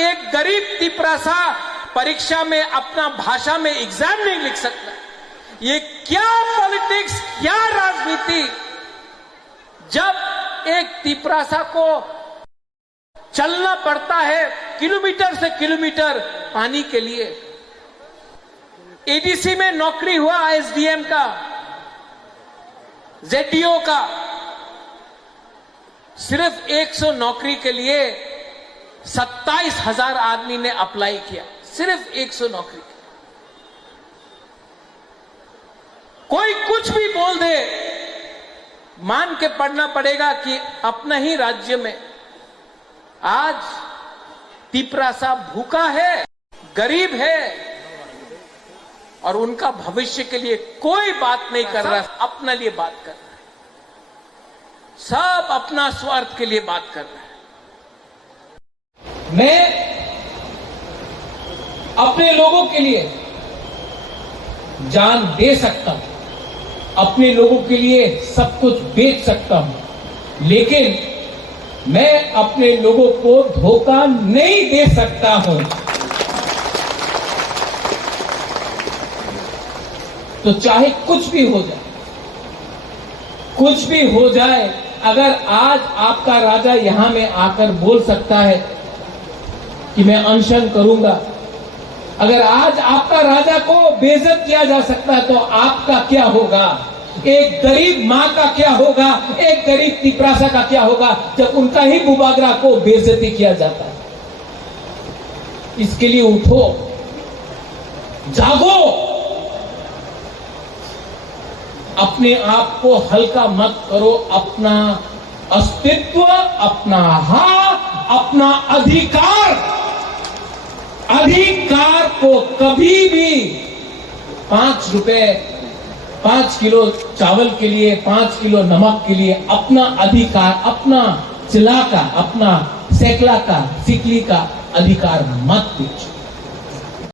एक गरीब तिपरासा परीक्षा में अपना भाषा में एग्जाम नहीं लिख सकता। ये क्या पॉलिटिक्स, क्या राजनीति, जब एक तिपरासा को चलना पड़ता है किलोमीटर से किलोमीटर पानी के लिए। एडीसी में नौकरी हुआ एसडीएम का, जेडीओ का, सिर्फ 100 नौकरी के लिए 27,000 आदमी ने अप्लाई किया, सिर्फ 100 नौकरी। कोई कुछ भी बोल दे, मान के पढ़ना पड़ेगा कि अपना ही राज्य में आज तिपरासा भूखा है, गरीब है और उनका भविष्य के लिए कोई बात नहीं कर रहा, अपने लिए बात कर रहा है, सब अपना स्वार्थ के लिए बात कर रहा है। मैं अपने लोगों के लिए जान दे सकता हूं, अपने लोगों के लिए सब कुछ बेच सकता हूं, लेकिन मैं अपने लोगों को धोखा नहीं दे सकता हूं। तो चाहे कुछ भी हो जाए, कुछ भी हो जाए, अगर आज आपका राजा यहां में आकर बोल सकता है कि मैं अनशन करूंगा, अगर आज आपका राजा को बेइज्जत किया जा सकता है, तो आपका क्या होगा? एक गरीब मां का क्या होगा? एक गरीब तिपरासा का क्या होगा जब उनका ही बुबागरा को बेइज्जती किया जाता है? इसके लिए उठो, जागो, अपने आप को हल्का मत करो। अपना अस्तित्व, अपना हक, अपना अधिकार को कभी भी 5 रुपए, 5 किलो चावल के लिए, 5 किलो नमक के लिए अपना अधिकार, अपना चिल्ला का, अपना सेकला का, सिकली का अधिकार मत बेचो।